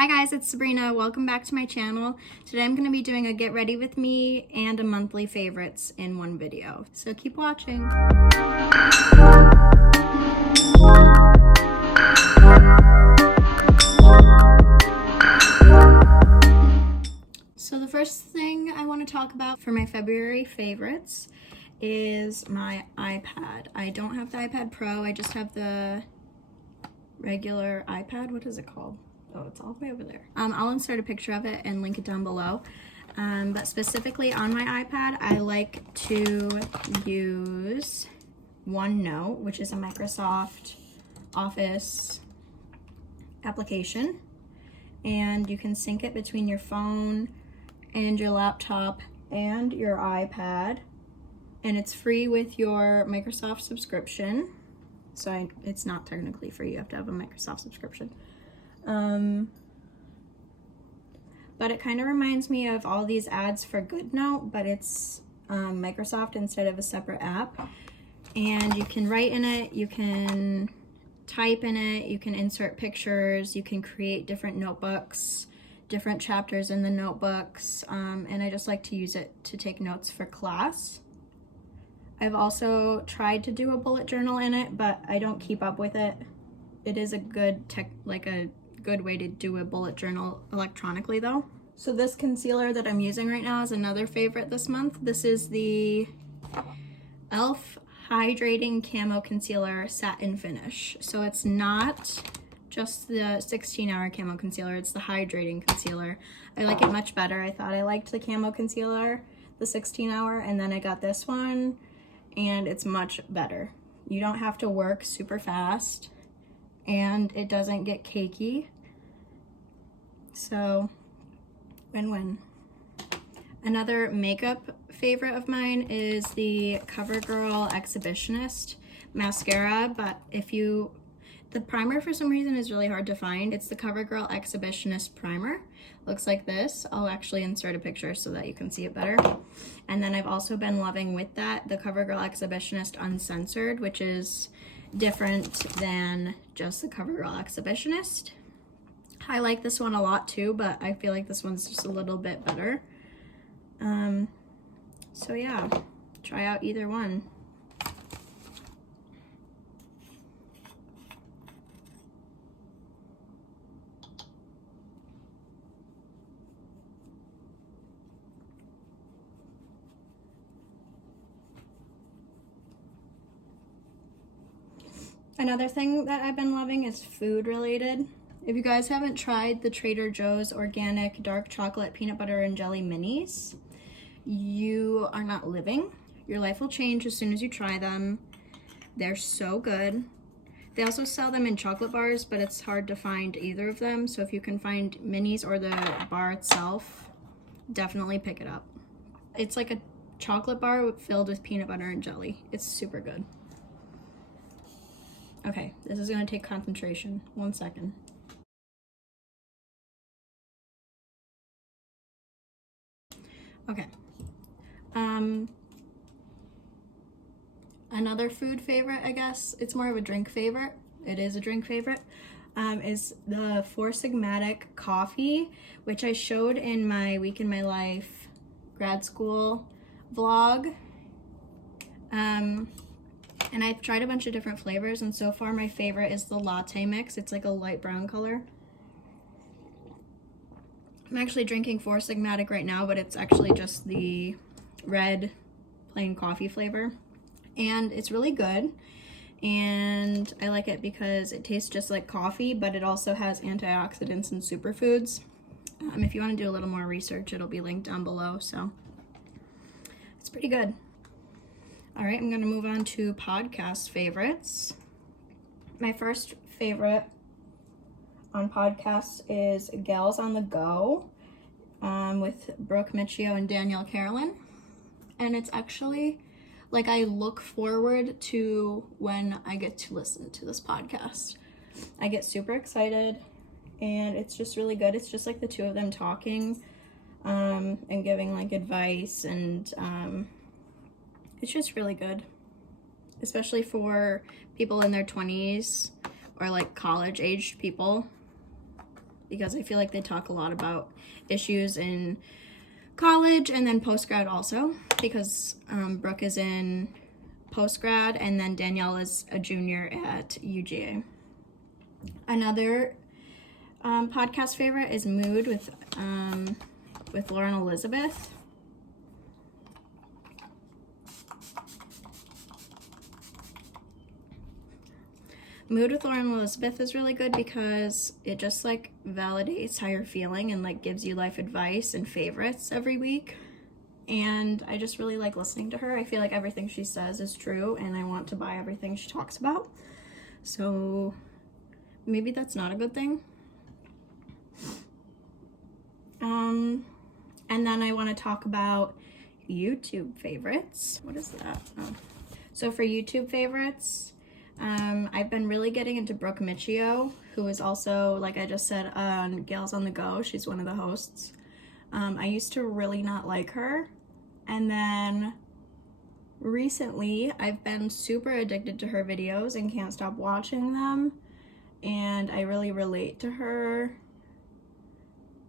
Hi guys, it's Sabrina. Welcome back to my channel. Today I'm going to be doing a get ready with me and a monthly favorites in one video. So keep watching. So the first thing I want to talk about for my February favorites is my iPad. I don't have the iPad Pro, I just have the regular iPad. What is it called? Oh, it's all the way over there. I'll insert a picture of it and link it down below. But specifically on my iPad, I like to use OneNote, which is a Microsoft Office application. And you can sync it between your phone and your laptop and your iPad. And it's free with your Microsoft subscription. So it's not technically free, you have to have a Microsoft subscription. But it kind of reminds me of all these ads for GoodNote, but it's Microsoft instead of a separate app. And you can write in it, you can type in it, you can insert pictures, you can create different notebooks, different chapters in the notebooks, and I just like to use it to take notes for class. I've also tried to do a bullet journal in it, but I don't keep up with it. It is a good good way to do a bullet journal electronically though. So this concealer that I'm using right now is another favorite this month. This is the e.l.f. Hydrating Camo Concealer Satin Finish. So it's not just the 16-hour camo concealer, it's the hydrating concealer. I like it much better. I thought I liked the camo concealer, the 16-hour, and then I got this one, and it's much better. You don't have to work super fast, and it doesn't get cakey. So, win-win. Another makeup favorite of mine is the CoverGirl Exhibitionist mascara, but the primer for some reason is really hard to find. It's the CoverGirl Exhibitionist primer. Looks like this. I'll actually insert a picture so that you can see it better. And then I've also been loving with that the CoverGirl Exhibitionist Uncensored, which is different than just the CoverGirl Exhibitionist. I like this one a lot too, but I feel like this one's just a little bit better. So yeah, try out either one. Another thing that I've been loving is food related. If you guys haven't tried the Trader Joe's organic dark chocolate peanut butter and jelly minis, you are not living. Your life will change as soon as you try them. They're so good. They also sell them in chocolate bars, but it's hard to find either of them. So if you can find minis or the bar itself, definitely pick it up. It's like a chocolate bar filled with peanut butter and jelly. It's super good. Okay, this is gonna take concentration. 1 second. Okay. Another food favorite, I guess, it's more of a drink favorite. It is a drink favorite, is the Four Sigmatic coffee, which I showed in my Week in My Life grad school vlog. And I've tried a bunch of different flavors, and so far my favorite is the latte mix. It's like a light brown color. I'm actually drinking Four Sigmatic right now, but it's actually just the red plain coffee flavor. And it's really good. And I like it because it tastes just like coffee, but it also has antioxidants and superfoods. If you want to do a little more research, it'll be linked down below. So it's pretty good. All right, I'm going to move on to podcast favorites. My first favorite on podcasts is Gals on the Go with Brooke Miccio and Danielle Carolyn. And it's actually, like, I look forward to when I get to listen to this podcast. I get super excited, and it's just really good. It's just like the two of them talking and giving like advice, and it's just really good, especially for people in their 20s or like college aged people. because I feel like they talk a lot about issues in college and then post-grad also, because Brooke is in post-grad and then Danielle is a junior at UGA. Another podcast favorite is Mood with Lauren Elizabeth. Mood with Lauren Elizabeth is really good because it just like validates how you're feeling and like gives you life advice and favorites every week. And I just really like listening to her. I feel like everything she says is true and I want to buy everything she talks about. So maybe that's not a good thing. And then I want to talk about YouTube favorites. What is that? Oh. So for YouTube favorites, I've been really getting into Brooke Michio, who is also, like I just said, on Gals on the Go. She's one of the hosts. I used to really not like her. And then recently, I've been super addicted to her videos and can't stop watching them. And I really relate to her.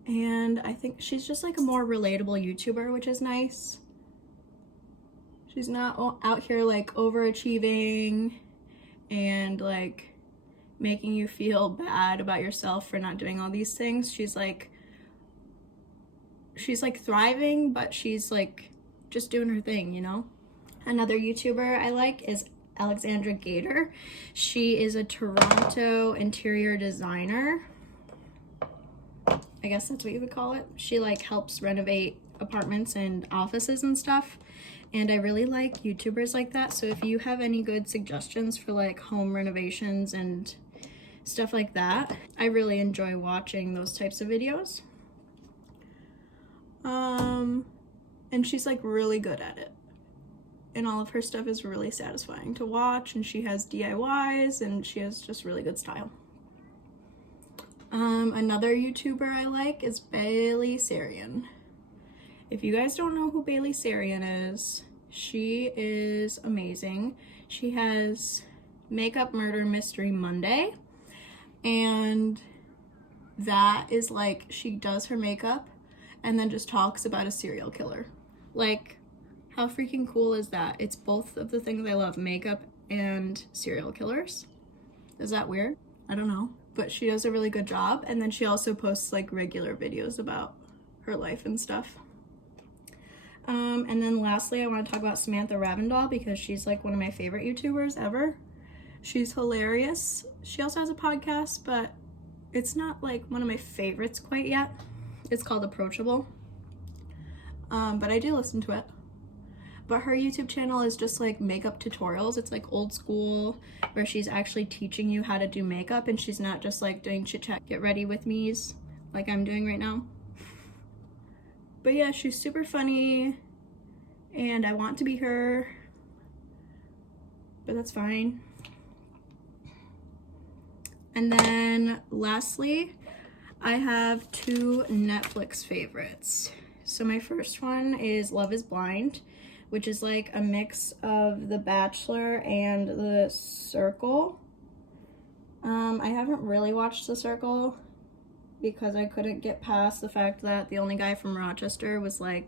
And I think she's just like a more relatable YouTuber, which is nice. She's not out here like overachieving and like making you feel bad about yourself for not doing all these things. She's like thriving, but she's like just doing her thing, you know? Another YouTuber I like is Alexandra Gator. She is a Toronto interior designer. I guess that's what you would call it. She like helps renovate apartments and offices and stuff. And I really like YouTubers like that. So if you have any good suggestions for like home renovations and stuff like that, I really enjoy watching those types of videos. And she's like really good at it. And all of her stuff is really satisfying to watch, and she has DIYs and she has just really good style. Another YouTuber I like is Bailey Sarian. If you guys don't know who Bailey Sarian is, she is amazing. She has Makeup Murder Mystery Monday, and that is like, she does her makeup and then just talks about a serial killer. Like, how freaking cool is that? It's both of the things I love, makeup and serial killers. Is that weird? I don't know. But she does a really good job. And then she also posts like regular videos about her life and stuff. And then lastly, I want to talk about Samantha Ravndal because she's like one of my favorite YouTubers ever. She's hilarious. She also has a podcast, but it's not like one of my favorites quite yet. It's called Approachable. But I do listen to it. But her YouTube channel is just like makeup tutorials. It's like old school, where she's actually teaching you how to do makeup, and she's not just like doing chit chat, get ready with me's like I'm doing right now. But yeah, she's super funny and I want to be her, but that's fine. And then lastly, I have two Netflix favorites. So my first one is Love is Blind, which is like a mix of The Bachelor and The Circle. I haven't really watched The Circle because I couldn't get past the fact that the only guy from Rochester was like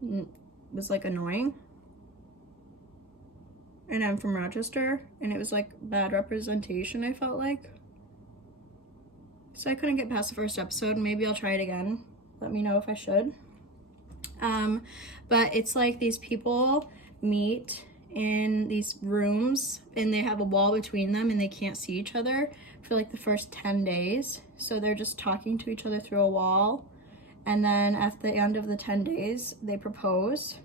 annoying. And I'm from Rochester, and it was like bad representation, I felt like. So I couldn't get past the first episode. Maybe I'll try it again. Let me know if I should. But it's like these people meet in these rooms and they have a wall between them and they can't see each other for like the first 10 days. So they're just talking to each other through a wall. And then at the end of the 10 days, they propose.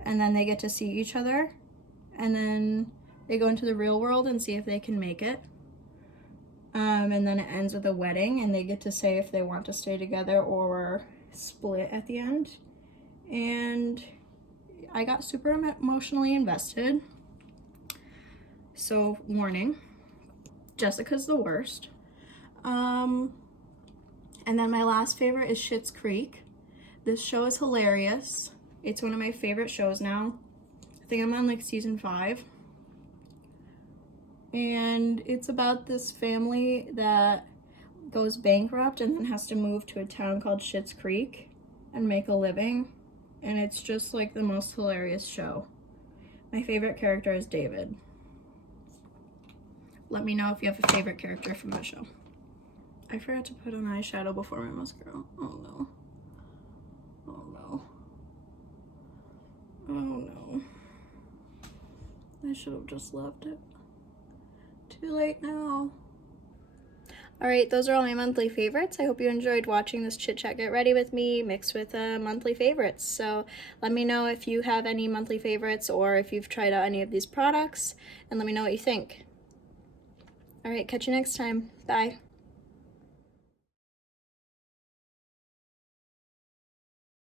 And then they get to see each other. And then they go into the real world and see if they can make it. And then it ends with a wedding and they get to say if they want to stay together or split at the end. And I got super emotionally invested. So, warning, Jessica's the worst. And then my last favorite is Schitt's Creek. This show is hilarious. It's one of my favorite shows now. I think I'm on like season 5. And it's about this family that goes bankrupt and then has to move to a town called Schitt's Creek and make a living. And it's just like the most hilarious show. My favorite character is David. Let me know if you have a favorite character from the show. I forgot to put on eyeshadow before my mascara. Oh no. Oh no. Oh no. I should have just left it. Too late now. Alright, those are all my monthly favorites. I hope you enjoyed watching this chit chat get ready with me mixed with monthly favorites. So let me know if you have any monthly favorites or if you've tried out any of these products, and let me know what you think. Alright, catch you next time. Bye.